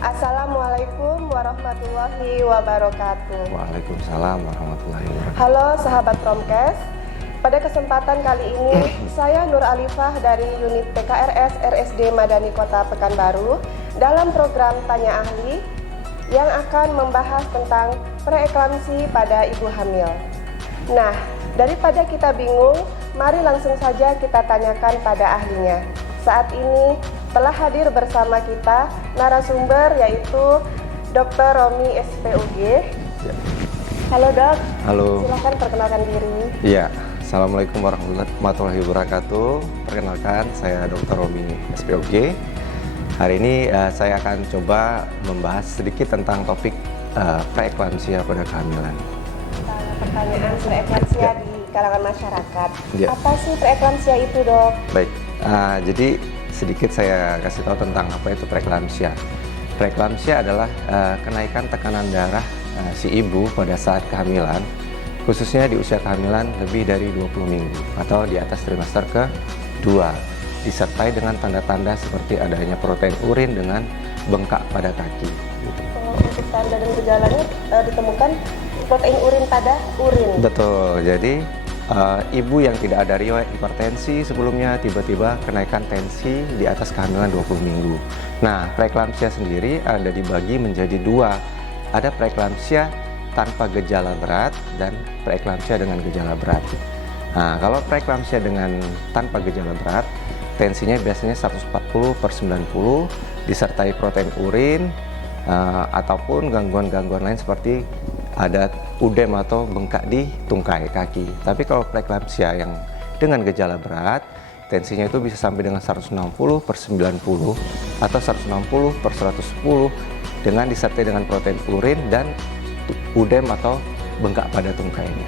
Assalamualaikum warahmatullahi wabarakatuh. Waalaikumsalam warahmatullahi wabarakatuh. Halo sahabat Promkes, pada kesempatan kali ini saya Nur Alifah dari unit PKRS RSD Madani Kota Pekanbaru dalam program Tanya Ahli yang akan membahas tentang preeklamsi pada ibu hamil. Nah, daripada kita bingung, mari langsung saja kita tanyakan pada ahlinya. Saat ini telah hadir bersama kita narasumber yaitu Dr. Romi SPOG. Ya. Halo dok. Halo. Silakan perkenalkan diri. Iya, Assalamualaikum warahmatullahi wabarakatuh. Perkenalkan, saya Dr. Romi SPOG. Hari ini saya akan coba membahas sedikit tentang topik preeklamsia pada kehamilan. Pertanyaan preeklamsia Ya. di kalangan masyarakat. Ya. Apa sih preeklamsia itu dok? Baik, jadi sedikit saya kasih tahu tentang apa itu preeklamsia. Preeklamsia adalah kenaikan tekanan darah si ibu pada saat kehamilan, khususnya di usia kehamilan lebih dari 20 minggu atau di atas trimester ke-2, disertai dengan tanda-tanda seperti adanya protein urin dengan bengkak pada kaki. Gitu. Untuk tanda dan gejalanya ditemukan protein urin pada urin. Betul, jadi ibu yang tidak ada riwayat hipertensi sebelumnya tiba-tiba kenaikan tensi di atas kehamilan 20 minggu. Nah, preeklamsia sendiri ada dibagi menjadi dua. Ada preeklamsia tanpa gejala berat dan preeklamsia dengan gejala berat. Nah, kalau preeklamsia dengan tanpa gejala berat, tensinya biasanya 140/90 disertai protein urin ataupun gangguan-gangguan lain seperti ada udem atau bengkak di tungkai kaki. Tapi kalau preeklamsia yang dengan gejala berat, tensinya itu bisa sampai dengan 160/90 atau 160/110 dengan disertai dengan protein urin dan udem atau bengkak pada tungkainya.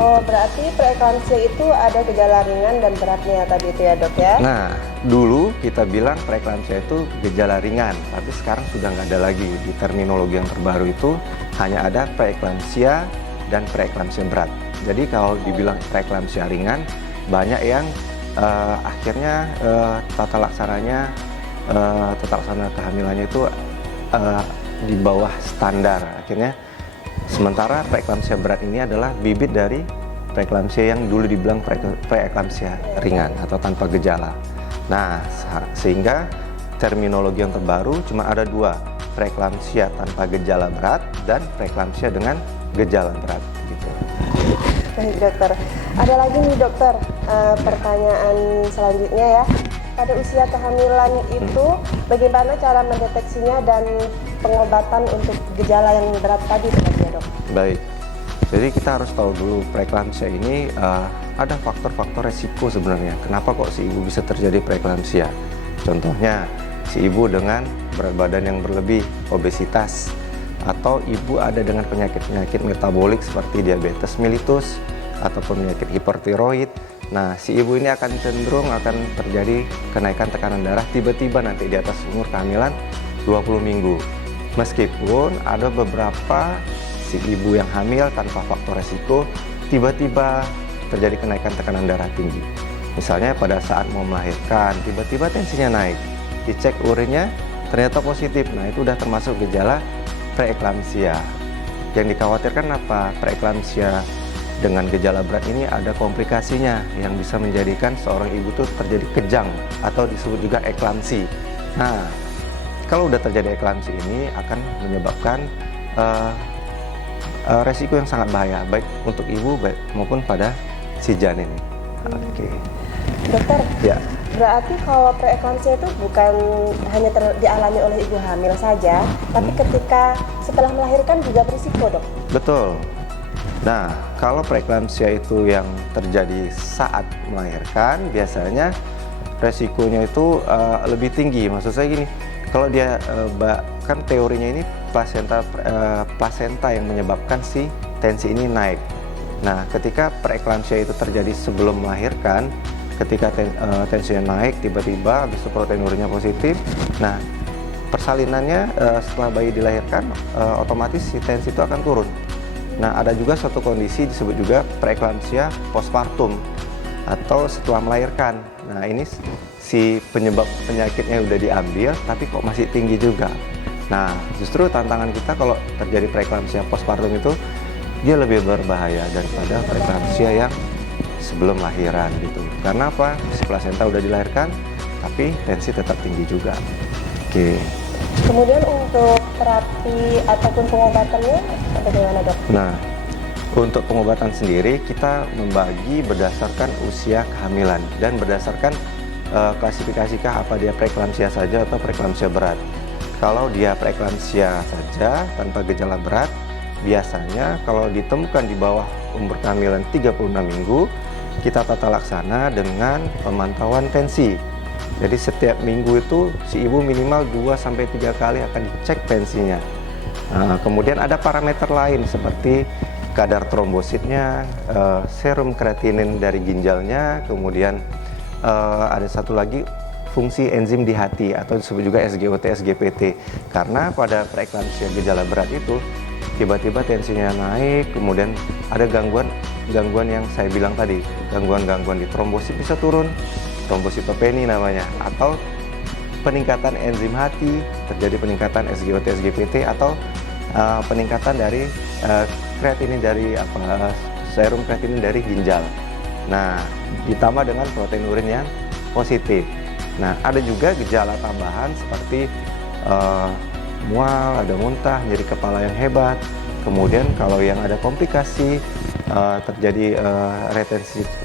Oh, berarti preeklamsia itu ada gejala ringan dan beratnya tadi itu ya dok ya? Nah, dulu kita bilang preeklamsia itu gejala ringan, tapi sekarang sudah nggak ada lagi. Di terminologi yang terbaru itu hanya ada preeklamsia dan preeklamsia berat. Jadi kalau dibilang preeklamsia ringan, banyak yang akhirnya tata laksana kehamilannya itu di bawah standar. Akhirnya sementara preeklamsia berat ini adalah bibit dari preeklamsia yang dulu dibilang preeklamsia ringan atau tanpa gejala. Nah, sehingga terminologi yang terbaru cuma ada dua, preeklamsia tanpa gejala berat dan preeklamsia dengan gejala berat. Gitu. Baik dokter, ada lagi nih dokter, pertanyaan selanjutnya ya. Pada usia kehamilan itu bagaimana cara mendeteksinya dan pengobatan untuk gejala yang berat tadi ya dok? Baik, jadi kita harus tahu dulu preeklamsia ini ada faktor-faktor resiko sebenarnya. Kenapa kok si ibu bisa terjadi preeklamsia? Contohnya, si ibu dengan berat badan yang berlebih, obesitas, atau ibu ada dengan penyakit-penyakit metabolik seperti diabetes mellitus ataupun penyakit hipertiroid. Nah, si ibu ini akan cenderung akan terjadi kenaikan tekanan darah tiba-tiba nanti di atas umur kehamilan 20 minggu. Meskipun ada beberapa si ibu yang hamil tanpa faktor resiko tiba-tiba terjadi kenaikan tekanan darah tinggi. Misalnya pada saat mau melahirkan, tiba-tiba tensinya naik. Dicek urinnya ternyata positif. Nah, itu udah termasuk gejala preeklamsia. Yang dikhawatirkan apa? Preeklamsia dengan gejala berat ini ada komplikasinya yang bisa menjadikan seorang ibu tuh terjadi kejang atau disebut juga eklamsi. Nah, kalau udah terjadi eklamsi ini akan menyebabkan resiko yang sangat bahaya baik untuk ibu baik maupun pada si janin. Oke. Dokter, Ya. berarti kalau preeklamsia itu bukan hanya dialami oleh ibu hamil saja, tapi ketika setelah melahirkan juga berisiko dok? Betul. Nah, kalau preeklamsia itu yang terjadi saat melahirkan, biasanya resikonya itu lebih tinggi. Maksud saya gini, kalau dia kan teorinya ini plasenta yang menyebabkan si tensi ini naik. Nah, ketika preeklamsia itu terjadi sebelum melahirkan, ketika tensinya naik tiba-tiba, habis itu protein urinnya positif. Nah, persalinannya setelah bayi dilahirkan, otomatis si tensi itu akan turun. Nah, ada juga suatu kondisi disebut juga preeklamsia postpartum atau setelah melahirkan. Nah, ini si penyebab penyakitnya udah diambil, tapi kok masih tinggi juga. Nah, justru tantangan kita kalau terjadi preeklamsia postpartum itu dia lebih berbahaya daripada preeklamsia yang sebelum lahiran gitu. Karena apa? Si plasenta udah dilahirkan, tapi tensi tetap tinggi juga. Oke. Kemudian untuk terapi ataupun pengobatannya bagaimana dok? Nah, untuk pengobatan sendiri kita membagi berdasarkan usia kehamilan dan berdasarkan klasifikasi apa dia preeklamsia saja atau preeklamsia berat. Kalau dia preeklamsia saja tanpa gejala berat, biasanya kalau ditemukan di bawah umur kehamilan 36 minggu, kita tata laksana dengan pemantauan tensi. Jadi setiap minggu itu si ibu minimal 2-3 kali akan dicek tensinya. Nah, kemudian ada parameter lain seperti kadar trombositnya, serum kreatinin dari ginjalnya, kemudian ada satu lagi fungsi enzim di hati atau disebut juga SGOT, SGPT. Karena pada preeklamsia gejala berat itu tiba-tiba tensinya naik, kemudian ada gangguan yang saya bilang tadi, gangguan di trombosit bisa turun, trombositopeni namanya, atau peningkatan enzim hati, terjadi peningkatan SGOT, SGPT, atau peningkatan dari kreatinin dari serum kreatinin dari ginjal. Nah, ditambah dengan protein urin yang positif. Nah, ada juga gejala tambahan seperti mual, ada muntah, nyeri kepala yang hebat. Kemudian kalau yang ada komplikasi terjadi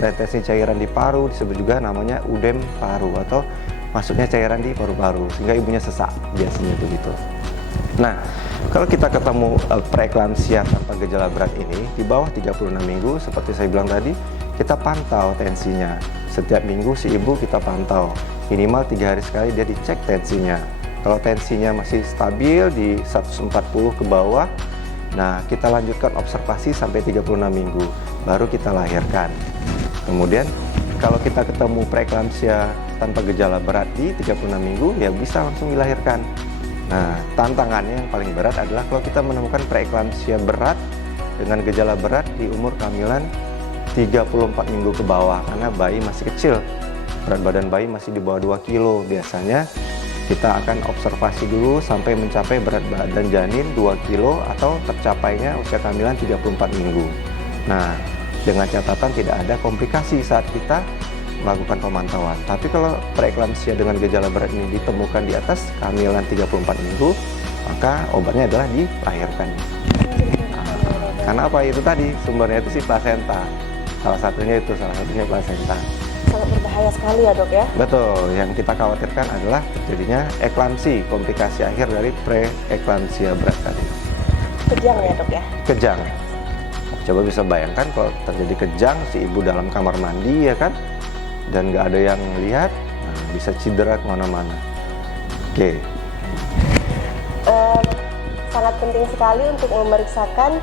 retensi cairan di paru, disebut juga namanya udem paru atau masuknya cairan di paru-paru sehingga ibunya sesak, biasanya begitu. Nah, kalau kita ketemu preeklamsia tanpa gejala berat ini di bawah 36 minggu seperti saya bilang tadi, kita pantau tensinya. Setiap minggu si ibu kita pantau, minimal 3 hari sekali dia dicek tensinya. Kalau tensinya masih stabil di 140 ke bawah, nah kita lanjutkan observasi sampai 36 minggu, baru kita lahirkan. Kemudian kalau kita ketemu preeklamsia tanpa gejala berat di 36 minggu, ya bisa langsung dilahirkan. Nah, tantangannya yang paling berat adalah kalau kita menemukan preeklamsia berat dengan gejala berat di umur kehamilan 34 minggu ke bawah, karena bayi masih kecil, berat badan bayi masih di bawah 2 kilo. Biasanya kita akan observasi dulu sampai mencapai berat badan janin 2 kilo atau tercapainya usia kehamilan 34 minggu. Nah, dengan catatan tidak ada komplikasi saat kita melakukan pemantauan. Tapi kalau preeklamsia dengan gejala berat ini ditemukan di atas kehamilan 34 minggu, maka obatnya adalah dilahirkan. Karena apa? Itu tadi sumbernya itu si plasenta. Salah satunya plasenta. Sangat berbahaya sekali ya dok ya? Betul, yang kita khawatirkan adalah terjadinya eklamsi, komplikasi akhir dari preeklamsia berat tadi. Kejang ya dok ya? Kejang. Coba bisa bayangkan kalau terjadi kejang, si ibu dalam kamar mandi ya kan, dan nggak ada yang lihat, nah, bisa cedera kemana-mana. Oke. Sangat penting sekali untuk memeriksakan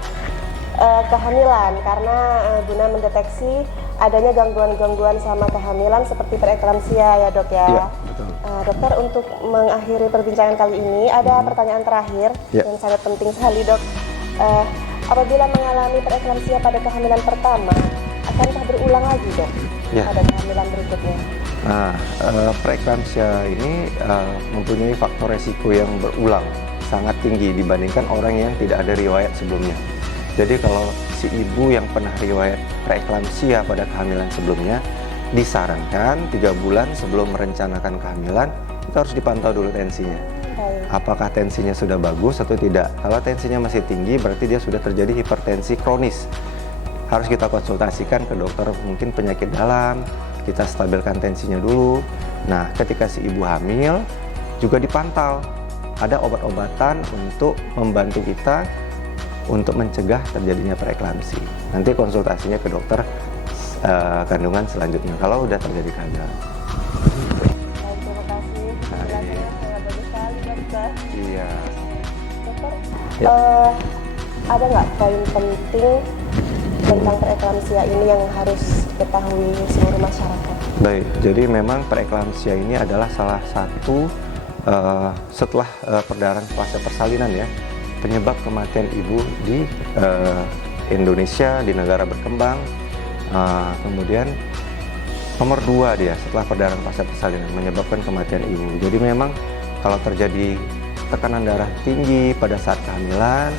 kehamilan karena guna mendeteksi adanya gangguan-gangguan sama kehamilan seperti preeklamsia ya dok ya. Iya, betul. Dokter, untuk mengakhiri perbincangan kali ini ada pertanyaan terakhir yang sangat penting sekali dok. Apabila mengalami preeklamsia pada kehamilan pertama, akankah berulang lagi dok pada kehamilan berikutnya? Nah, preeklamsia ini mempunyai faktor resiko yang berulang sangat tinggi dibandingkan orang yang tidak ada riwayat sebelumnya. Jadi kalau si ibu yang pernah riwayat preeklamsia pada kehamilan sebelumnya, disarankan 3 bulan sebelum merencanakan kehamilan, kita harus dipantau dulu tensinya. Apakah tensinya sudah bagus atau tidak. Kalau tensinya masih tinggi, berarti dia sudah terjadi hipertensi kronis. Harus kita konsultasikan ke dokter mungkin penyakit dalam, kita stabilkan tensinya dulu. Nah, ketika si ibu hamil, juga dipantau. Ada obat-obatan untuk membantu kita untuk mencegah terjadinya preeklamsi. Nanti konsultasinya ke dokter kandungan selanjutnya kalau udah terjadi kehamilan. Terima kasih. Penjelasannya sangat bagus sekali dokter. Iya. Dokter, Ya. ada nggak poin penting tentang preeklamsia ini yang harus diketahui seluruh masyarakat? Baik, jadi memang preeklamsia ini adalah salah satu setelah perdarahan pasca persalinan ya, penyebab kematian ibu di Indonesia, di negara berkembang. Kemudian nomor 2 dia setelah perdarahan pasca persalinan menyebabkan kematian ibu. Jadi memang kalau terjadi tekanan darah tinggi pada saat kehamilan,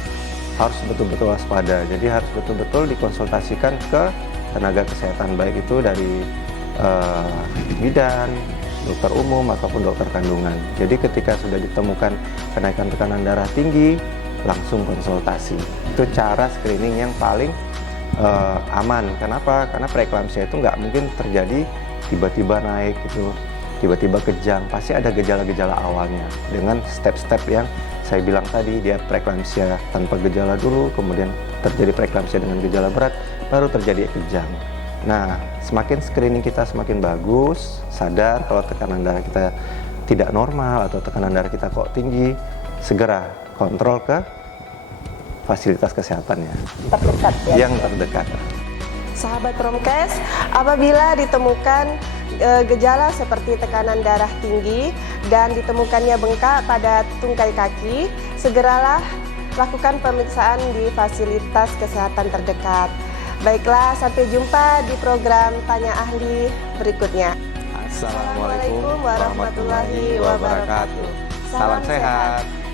harus betul-betul waspada. Jadi harus betul-betul dikonsultasikan ke tenaga kesehatan, baik itu dari bidan, dokter umum ataupun dokter kandungan. Jadi ketika sudah ditemukan kenaikan tekanan darah tinggi, langsung konsultasi. Itu cara screening yang paling aman. Kenapa? Karena preeklamsia itu nggak mungkin terjadi tiba-tiba naik gitu, tiba-tiba kejang. Pasti ada gejala-gejala awalnya dengan step-step yang saya bilang tadi. Dia preeklamsia tanpa gejala dulu, kemudian terjadi preeklamsia dengan gejala berat, baru terjadi kejang. Nah, semakin screening kita semakin bagus, sadar kalau tekanan darah kita tidak normal atau tekanan darah kita kok tinggi, segera kontrol ke fasilitas kesehatannya Terdekat ya. yang terdekat. Sahabat Promkes, apabila ditemukan gejala seperti tekanan darah tinggi dan ditemukannya bengkak pada tungkai kaki, segeralah lakukan pemeriksaan di fasilitas kesehatan terdekat. Baiklah, sampai jumpa di program Tanya Ahli berikutnya. Assalamualaikum warahmatullahi wabarakatuh. Salam sehat.